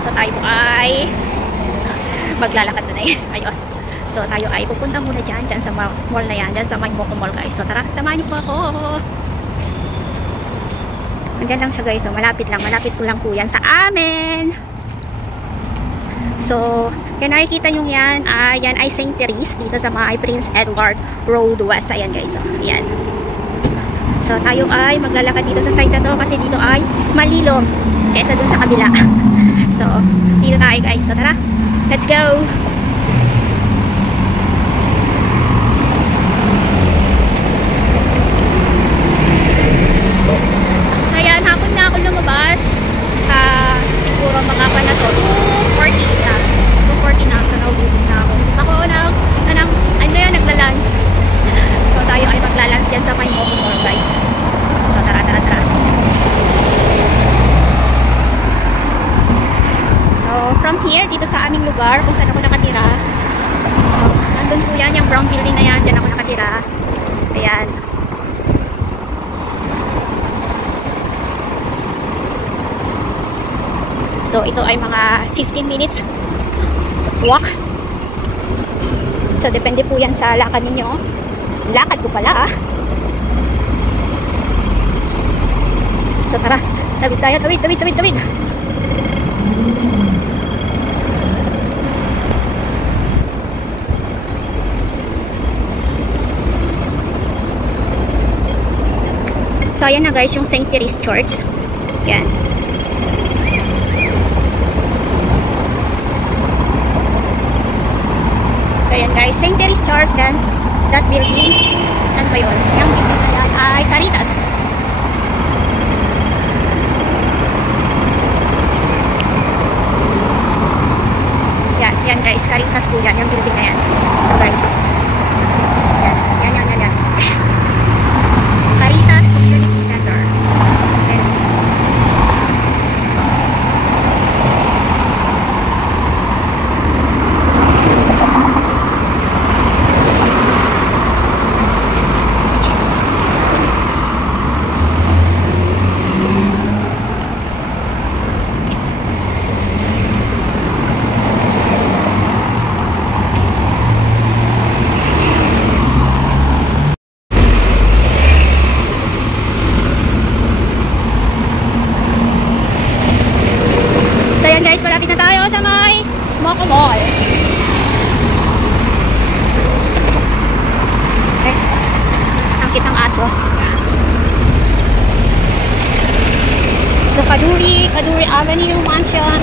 So tayo ay maglalakad na eh. Ayun. So tayo ay pupunta muna dyan sa mall na yan. Dyan sa may Moco Mall guys. So tara, samahan niyo po ako. Andyan lang siya guys. So malapit lang. Malapit ko lang po yan sa amin. So yan nakikita nyo yan. Yan ay St. Therese. Dito sa may Prince Edward Road West. Ayan guys. So ayan. So tayo ay maglalakad dito sa side na to. Kasi dito ay malilom. Kesa dun sa kabila. So dito tayo guys. So tara. Let's go! So ayan, hapon na ako lumabas. Siguro mga pa na to. 2:40 na. 2:40 na. So naulitin na ako. Ako nagla-lunch. So tayo ay magla-lunch dyan sa may Moco Mall guys. So tara. So from here, dito sa aming lugar, kung saan ako nakatira. So nandun po yan, yung brown building na yan. Dyan ako nakatira. Ayan. So ito ay mga 15 minutes walk. So depende po yan sa lakad ninyo. Lakad ko pala ah. So tara, tawid tayo, tawid. So ayan na guys yung St. Therese Church. Yan. So ayan guys, St. Therese Church, then that building. Saan ba yun? Yung building na yan ay Caritas. Yan guys, Caritas po yan. Yung building na yan. So guys. Yan. Caritas Community Center. Ayan. Guys, malapit na tayo sa may Moco Mall. Okay. Ang kitang aso. So Kaduri Avenue Mansion.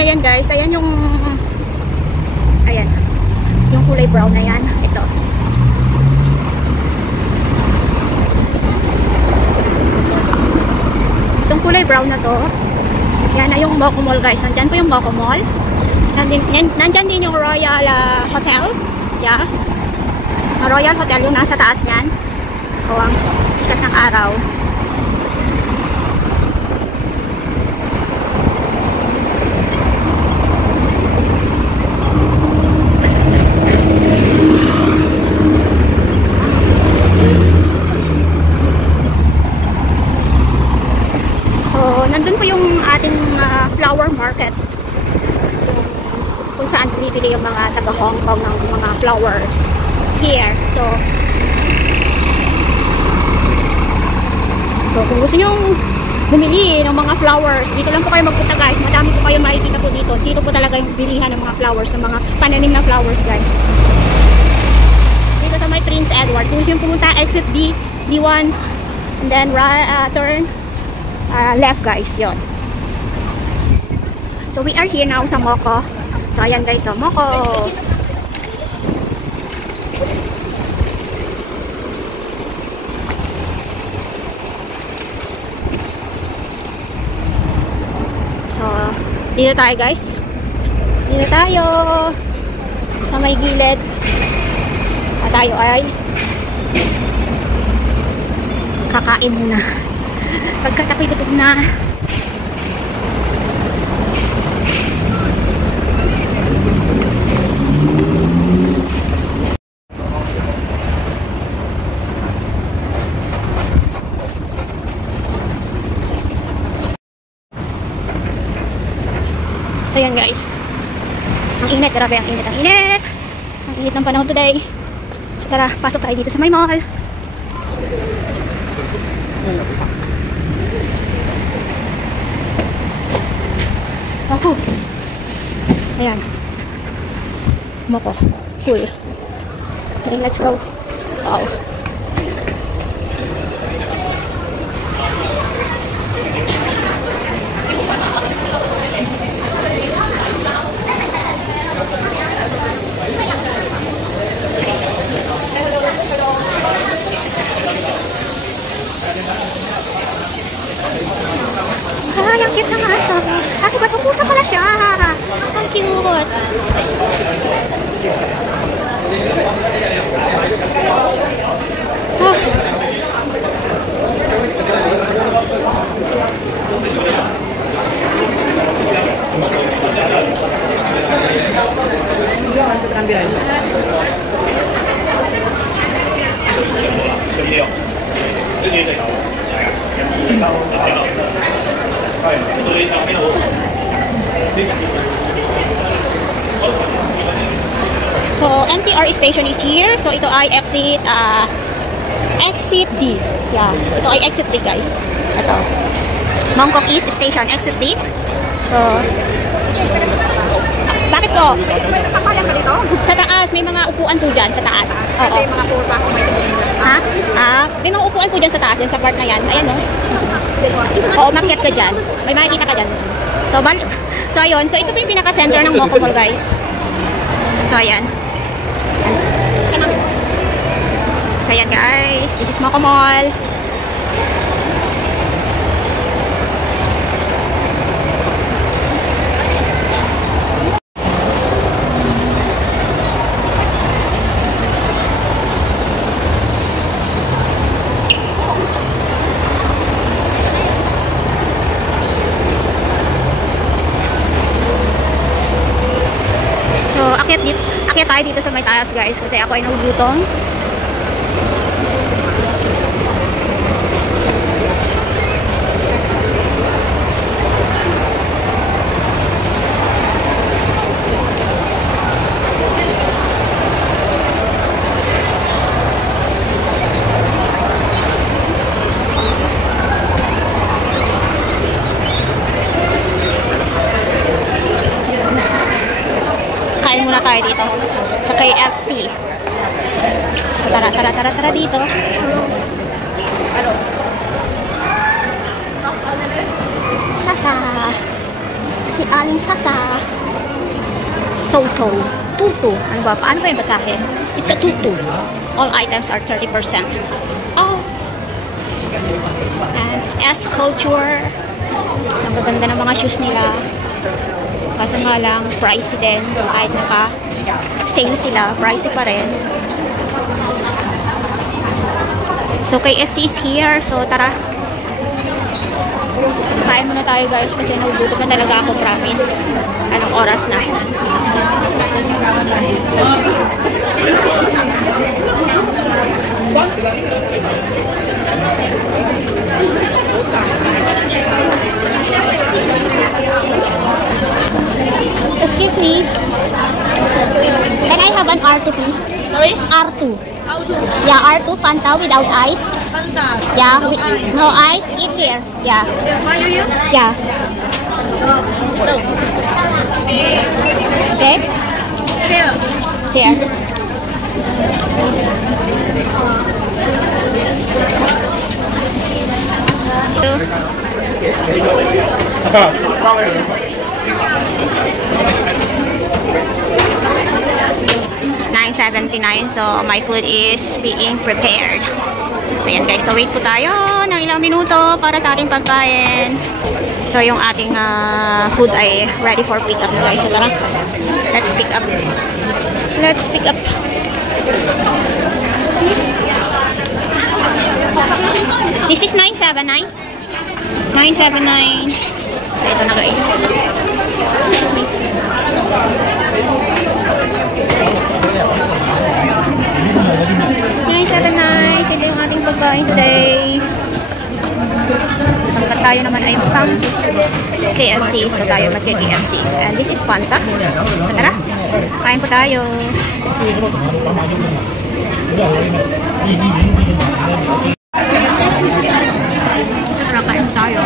Ayan guys, ayan yung kulay brown na yan. Ito. Itong kulay brown na to. Yan na yung Moco Mall guys. Nandyan po yung Moco Mall. Nandyan din yung Royal Hotel. Yeah. Royal Hotel yung nasa taas niyan. O ang sikat ng araw. Nandun po yung ating flower market, kung saan bumibili yung mga taga Hong Kong ng mga flowers here. So kung gusto nyo bumili ng mga flowers, dito lang po kayo magpunta guys. Madami po kayo makikita po dito. Dito po talaga yung bilihan ng mga flowers, ng mga pananim na flowers guys. Dito sa may Prince Edward. Kung gusto nyo pumunta, exit B1 and then turn left guys, yon. So we are here now sa Moco. So ayan guys, so Moco. Dito tayo guys. Dito tayo. Sa may gilid. At tayo ay kakain muna. Pagkat ako'y gutom na. So yan guys. Ang init, grabe ang init, ang init. Ang init ng panahon today. So tara, pasok tayo dito sa may mall. Ako. Ayan. Moko. Cool. Okay, let's go. Wow. Ay, ang cute ng aso. Aso ba? Pusa pala siya. Ang cute. Oh. So, MTR station is here. So, ito ay exit D. Yeah, ito ay exit D, guys. Ito. Mongkok East Station, exit D. So, bakit po? May nakapalan ka dito? Sa taas, may mga upuan po dyan sa taas. Kasi mga kurba ko may ha? May mga upuan po dyan sa taas, dyan sa part na yan. Ayan, no? Oo, makiat ka dyan. May makikita ka dyan. So, ayun. So, ito po yung pinaka-center ng Moko Mall, guys. So, ayan. So, ayan, guys. This is Moko Mall. Akyat tayo dito sa may taas guys kasi ako ay nagugutom. Kain muna tayo dito sa KFC. So tara dito. Sasa. Si Aling Sasa. Toto. Tutu. Ano ba? Paano ba yung basahin? It's a tutu. All items are 30% off. And S-Culture. So, ang gaganda ng mga shoes nila. Kasi nga lang, pricey din. Kahit naka-sale sila, pricey pa rin. So, KFC is here. So, tara. Kain muna tayo guys kasi nagugutom na talaga ako, promise. Anong oras na? Excuse me. Can I have an R2 please? Sorry? R2. Yeah, R2 Fanta without ice. Fanta. Yeah, with, no ice. Eat here. Yeah. Why are you? Yeah. No. Okay. Here. Here. $9.79. So my food is being prepared. So yan guys, so wait po tayo ng ilang minuto para sa ating pagkain. So, yung ating food ay ready for pick up na guys. So, tara, let's pick up. Let's pick up. This is 979. 979. So, ito na guys. Excuse me. Nice. Ito yung ating pagkain today. Ang tayo naman ay pang KFC. So, tayo magka-KFC. And this is Fanta. So, tara. Kain po tayo. So, tara. Kain po tayo.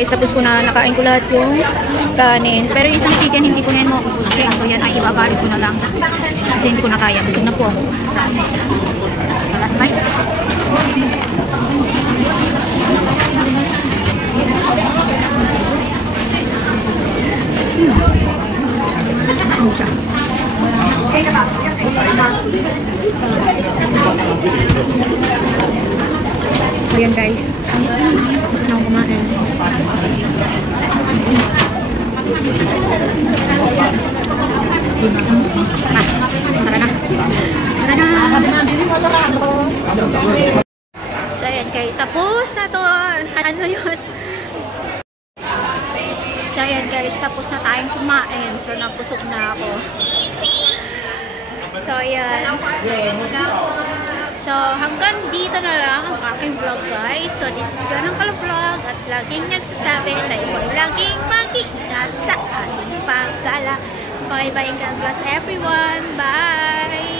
Guys, tapos ko na, nakain ko lahat yung kanin. Pero yung isang chicken, hindi ko na yun maubos. So yan ay ibabalit ko na lang. Kasi hindi ko na kaya. Busog na po ako. Promise. So last bite. So yan guys. Tapos na ako kumain. So ayan guys, tapos na to. Ano yun? So ayan guys, tapos na tayong kumain. So napusok na ako. So ayan. So hanggang dito na lang ang aking vlog guys. So this is Ganang Kala Vlog at laging nagsasabi tayo ay laging mag-ingat sa ating pagkala. Bye bye and God bless everyone. Bye!